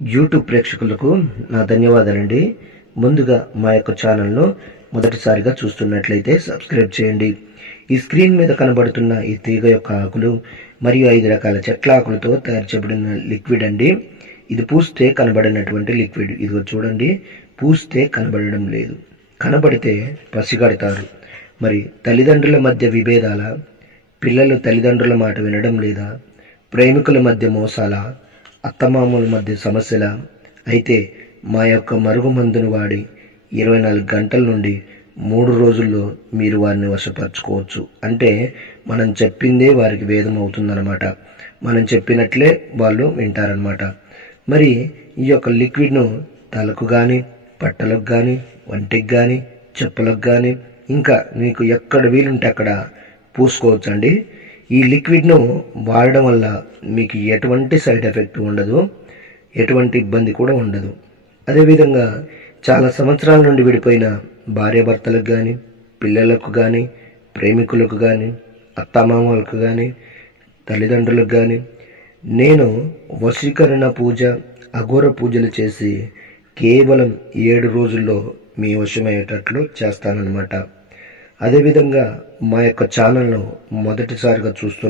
YouTube ప్రేక్షకులకు నా ధన్యవాదాలండి. ముందుగా మా యొక్క ఛానల్ను మొదటిసారిగా చూస్తున్నట్లయితే సబ్స్క్రైబ్ చేయండి. ఈ స్క్రీన్ మీద కనబడుతున్న ఈ తీగ యొక్క ఆకులు మరియు 5 రకాల చెట్ల ఆకులతో తయారు చేయబడిన లిక్విడ్ అండి. ఇది పూస్తే కనబడినటువంటి లిక్విడ్. ఇదిగో చూడండి, పూస్తే కనబడడం లేదు, కనబడితే పసిగడతారు. మరి తల్లిదండ్రుల మధ్య విభేదాల, పిల్లలు తల్లిదండ్రుల మాట వినడం లేదా, ప్రేమికుల మధ్య మోసాల, అత్తమామల మధ్య సమస్యల, అయితే మా యొక్క మరుగుమందును వాడి 24 గంటల నుండి 3 రోజుల్లో మీరు వారిని వశపరచుకోవచ్చు. అంటే మనం చెప్పిందే వారికి వేదం అవుతుందన్నమాట. మనం చెప్పినట్లే వాళ్ళు వింటారనమాట. మరి ఈ యొక్క లిక్విడ్ను తలకు కానీ, బట్టలకు కానీ, వంటికి కానీ, చెప్పులకు కానీ, ఇంకా మీకు ఎక్కడ వీలుంటే అక్కడ పూసుకోవచ్చండి. ఈ లిక్విడ్ను వాడడం వల్ల మీకు ఎటువంటి సైడ్ ఎఫెక్ట్ ఉండదు, ఎటువంటి ఇబ్బంది కూడా ఉండదు. అదేవిధంగా చాలా సంవత్సరాల నుండి విడిపోయిన భార్యాభర్తలకు కానీ, పిల్లలకు కానీ, ప్రేమికులకు కానీ, అత్తమామలకు కానీ, తల్లిదండ్రులకు కానీ నేను వశీకరణ పూజ, అఘోర పూజలు చేసి కేవలం 7 రోజుల్లో మీ వశమయ్యేటట్లు చేస్తానన్నమాట. అదేవిధంగా మా యొక్క ఛానల్ను మొదటిసారిగా చూస్తున్న